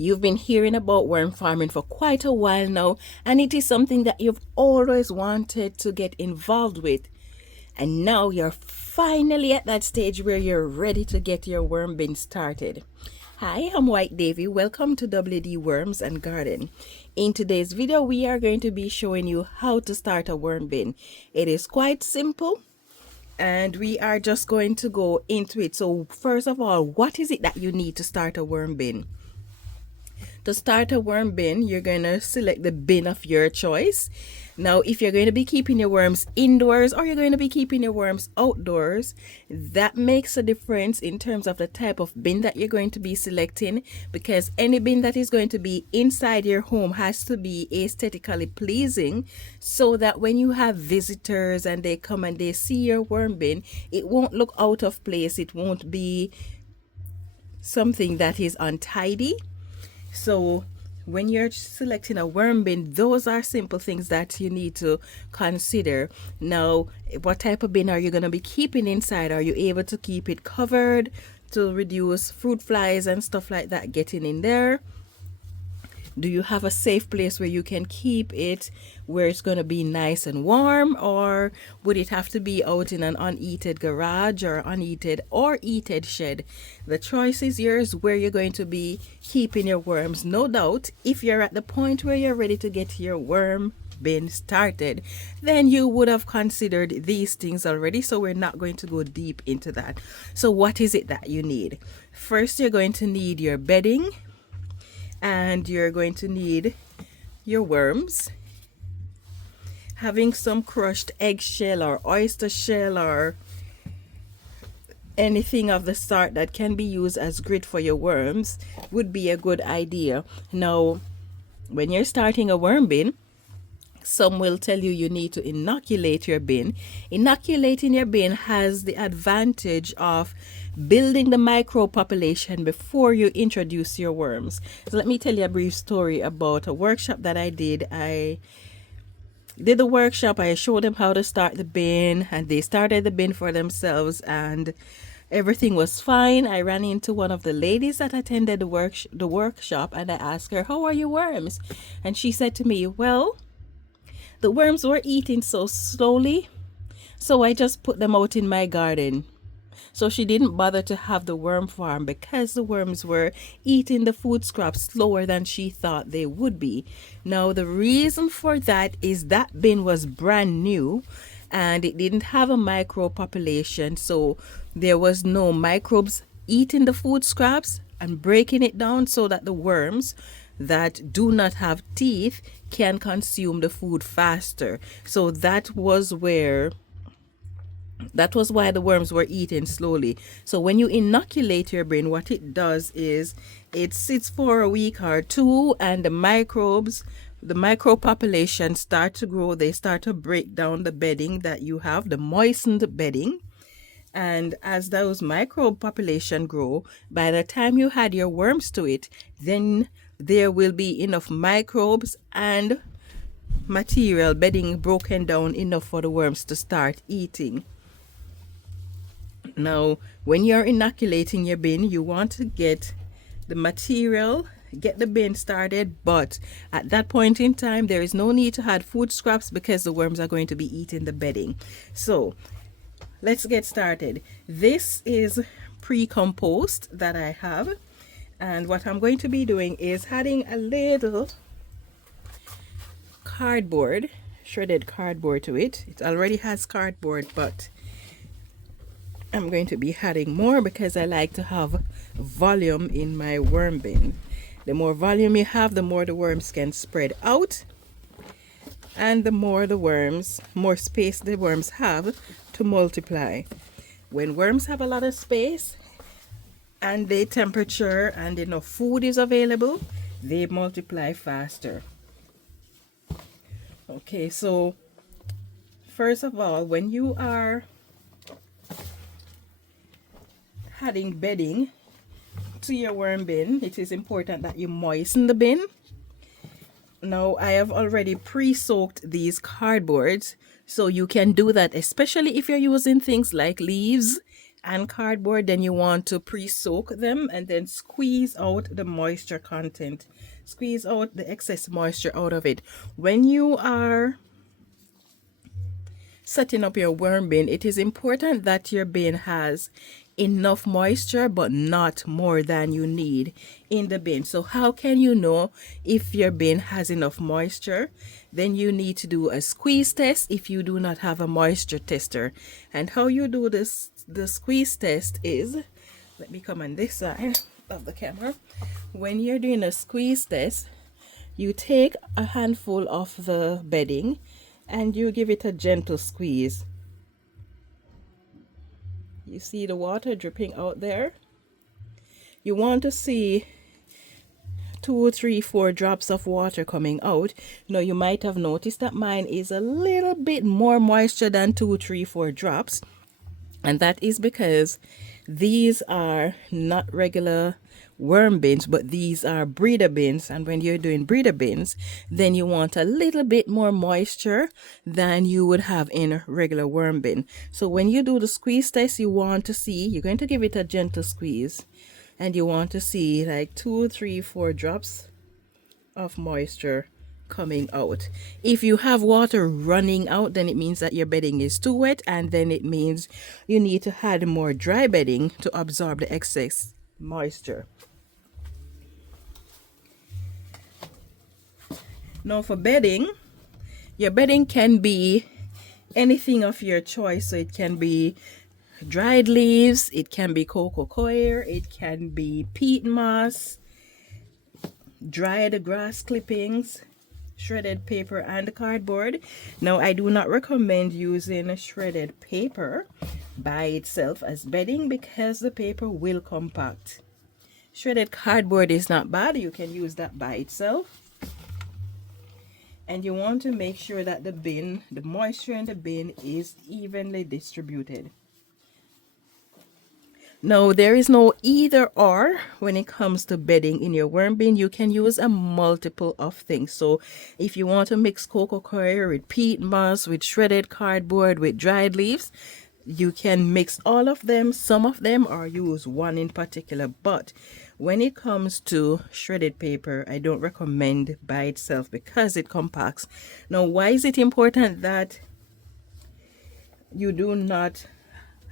You've been hearing about worm farming for quite a while now, and it is something that you've always wanted to get involved with. And now you're finally at that stage where you're ready to get your worm bin started. Hi, I'm White Davy. Welcome to WD Worms and Garden. In today's video, we are going to be showing you how to start a worm bin. It is quite simple, and we are just going to go into it. So first of all, what is it that you need to start a worm bin? To start a worm bin, you're going to select the bin of your choice. Now, if you're going to be keeping your worms indoors or you're going to be keeping your worms outdoors, that makes a difference in terms of the type of bin that you're going to be selecting, because any bin that is going to be inside your home has to be aesthetically pleasing, so that when you have visitors and they come and they see your worm bin, it won't look out of place. It won't be something that is untidy. So when you're selecting a worm bin, those are simple things that you need to consider. Now, what type of bin are you going to be keeping inside? Are you able to keep it covered to reduce fruit flies and stuff like that getting in there? Do you have a safe place where you can keep it, where it's going to be nice and warm? Or would it have to be out in an unheated garage or unheated or heated shed? The choice is yours where you're going to be keeping your worms. No doubt, if you're at the point where you're ready to get your worm bin started, then you would have considered these things already, so we're not going to go deep into that. So what is it that you need? First, you're going to need your bedding, and you're going to need your worms. Having some crushed eggshell or oyster shell or anything of the sort that can be used as grit for your worms would be a good idea. Now, when you're starting a worm bin, some will tell you you need to inoculate your bin. Inoculating your bin has the advantage of building the microbe population before you introduce your worms. So let me tell you a brief story about a workshop that I did. I did the workshop, I showed them how to start the bin, and they started the bin for themselves, and everything was fine. I ran into one of the ladies that attended the workshop, and I asked her, "How are your worms?" And she said to me, "Well, the worms were eating so slowly, so I just put them out in my garden." So she didn't bother to have the worm farm because the worms were eating the food scraps slower than she thought they would be. Now, the reason for that is that bin was brand new and it didn't have a microbe population, so there was no microbes eating the food scraps and breaking it down so that the worms that do not have teeth can consume the food faster. So that was why the worms were eating slowly. So when you inoculate your bin, what it does is it sits for a week or two, and the microbe population start to grow. They start to break down the bedding that you have, the moistened bedding. And as those microbe population grow, by the time you add your worms to it, then there will be enough microbes and material bedding broken down enough for the worms to start eating. Now, when you're inoculating your bin, you want to get the material, get the bin started, but at that point in time, there is no need to add food scraps because the worms are going to be eating the bedding. So let's get started. This is pre-compost that I have, and what I'm going to be doing is adding a little cardboard, shredded cardboard to it. It already has cardboard, but I'm going to be adding more because I like to have volume in my worm bin. The more volume you have, the more the worms can spread out, and the more space the worms have to multiply. When worms have a lot of space and the temperature and enough food is available, they multiply faster. Okay, so first of all, when you are adding bedding to your worm bin, it is important that you moisten the bin. Now, I have already pre-soaked these cardboards, so you can do that, especially if you're using things like leaves and cardboard, then you want to pre-soak them and then squeeze out the moisture content. Squeeze out the excess moisture out of it. When you are setting up your worm bin, it is important that your bin has enough moisture but not more than you need in the bin. So how can you know if your bin has enough moisture? Then you need to do a squeeze test if you do not have a moisture tester. And how you do this, the squeeze test is, let me come on this side of the camera. When you're doing a squeeze test, you take a handful of the bedding and you give it a gentle squeeze. You see the water dripping out there? You want to see 2, 3, 4 drops of water coming out. Now you might have noticed that mine is a little bit more moisture than 2, 3, 4 drops. And that is because these are not regular worm bins, but these are breeder bins. And when you're doing breeder bins, then you want a little bit more moisture than you would have in regular worm bin. So when you do the squeeze test, you want to see, you're going to give it a gentle squeeze, and you want to see like 2, 3, 4 drops of moisture coming out. If you have water running out, then it means that your bedding is too wet, and then it means you need to add more dry bedding to absorb the excess moisture. Now for bedding, your bedding can be anything of your choice. So it can be dried leaves, it can be cocoa coir, it can be peat moss, dried grass clippings, shredded paper, and cardboard. Now I do not recommend using shredded paper by itself as bedding because the paper will compact. Shredded cardboard is not bad, you can use that by itself. And you want to make sure that the bin, the moisture in the bin is evenly distributed. Now there is no either or when it comes to bedding in your worm bin. You can use a multiple of things. So if you want to mix cocoa coir with peat moss, with shredded cardboard, with dried leaves, you can mix all of them, some of them, or use one in particular. But when it comes to shredded paper, I don't recommend by itself because it compacts. Now why is it important that you do not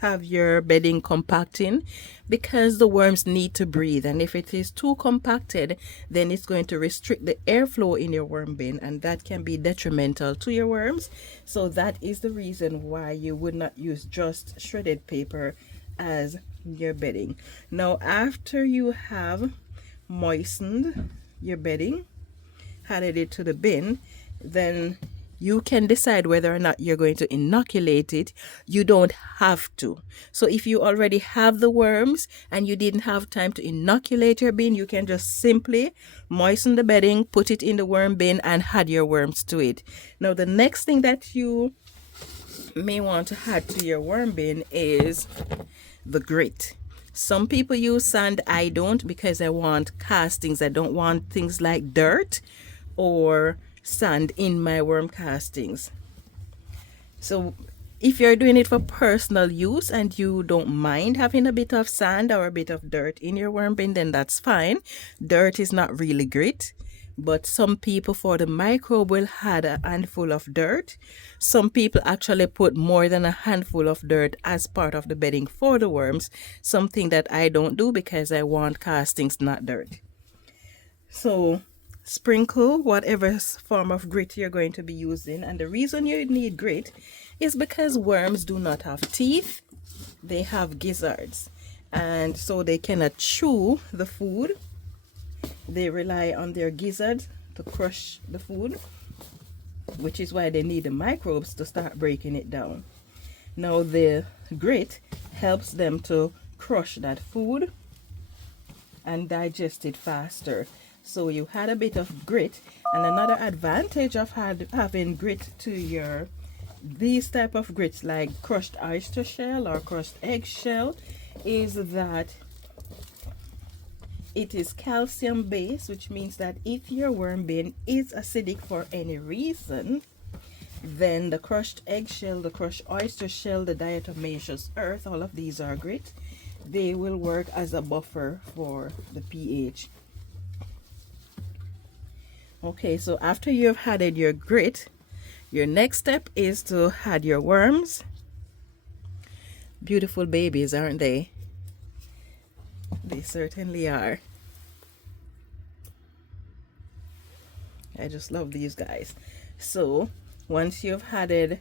have your bedding compacting? Because the worms need to breathe, and if it is too compacted, then it's going to restrict the airflow in your worm bin, and that can be detrimental to your worms. So that is the reason why you would not use just shredded paper as your bedding. Now after you have moistened your bedding, added it to the bin, then you can decide whether or not you're going to inoculate it. You don't have to. So if you already have the worms and you didn't have time to inoculate your bin, you can just simply moisten the bedding, put it in the worm bin, and add your worms to it. Now the next thing that you may want to add to your worm bin is the grit. Some people use sand. I don't, because I want castings. I don't want things like dirt or sand in my worm castings. So if you're doing it for personal use and you don't mind having a bit of sand or a bit of dirt in your worm bin, then that's fine. Dirt is not really grit, but some people for the microbe will add a handful of dirt. Some people actually put more than a handful of dirt as part of the bedding for the worms, something that I don't do because I want castings, not dirt. So sprinkle whatever form of grit you're going to be using. And the reason you need grit is because worms do not have teeth, they have gizzards, and so they cannot chew the food. They rely on their gizzards to crush the food, which is why they need the microbes to start breaking it down. Now the grit helps them to crush that food and digest it faster. So you had a bit of grit, and another advantage of having grit to your these type of grits like crushed oyster shell or crushed egg shell is that it is calcium based, which means that if your worm bin is acidic for any reason, Then the crushed eggshell, the crushed oyster shell, the diatomaceous earth, all of these are great. They will work as a buffer for the pH. Okay, so after you've added your grit, your next step is to add your worms. Beautiful babies, aren't they? They certainly are. I just love these guys. So once you've added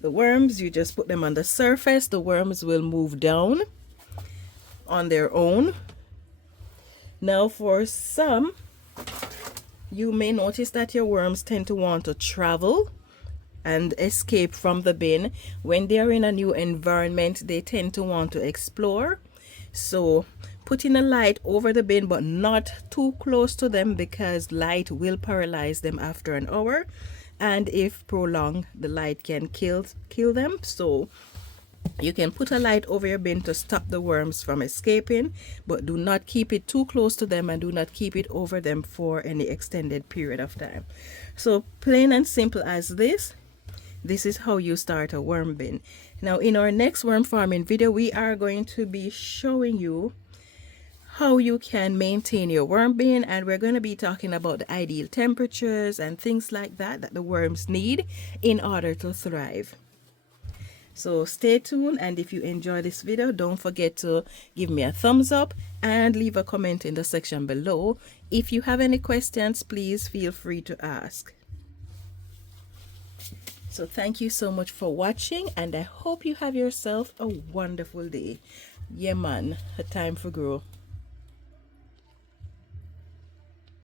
the worms, you just put them on the surface. The worms will move down on their own. Now for some, you may notice that your worms tend to want to travel and escape from the bin. When they're in a new environment, they tend to want to explore. So putting a light over the bin, but not too close to them, because light will paralyze them after an hour, and if prolonged, the light can kill them. So you can put a light over your bin to stop the worms from escaping, but do not keep it too close to them, and do not keep it over them for any extended period of time. So plain and simple as this. This is how you start a worm bin. Now in our next worm farming video, we are going to be showing you how you can maintain your worm bin, and we're going to be talking about the ideal temperatures and things like that that the worms need in order to thrive. So stay tuned, and if you enjoy this video, don't forget to give me a thumbs up and leave a comment in the section below. If you have any questions, please feel free to ask. So thank you so much for watching, and I hope you have yourself a wonderful day. Yeah man, a time for grow.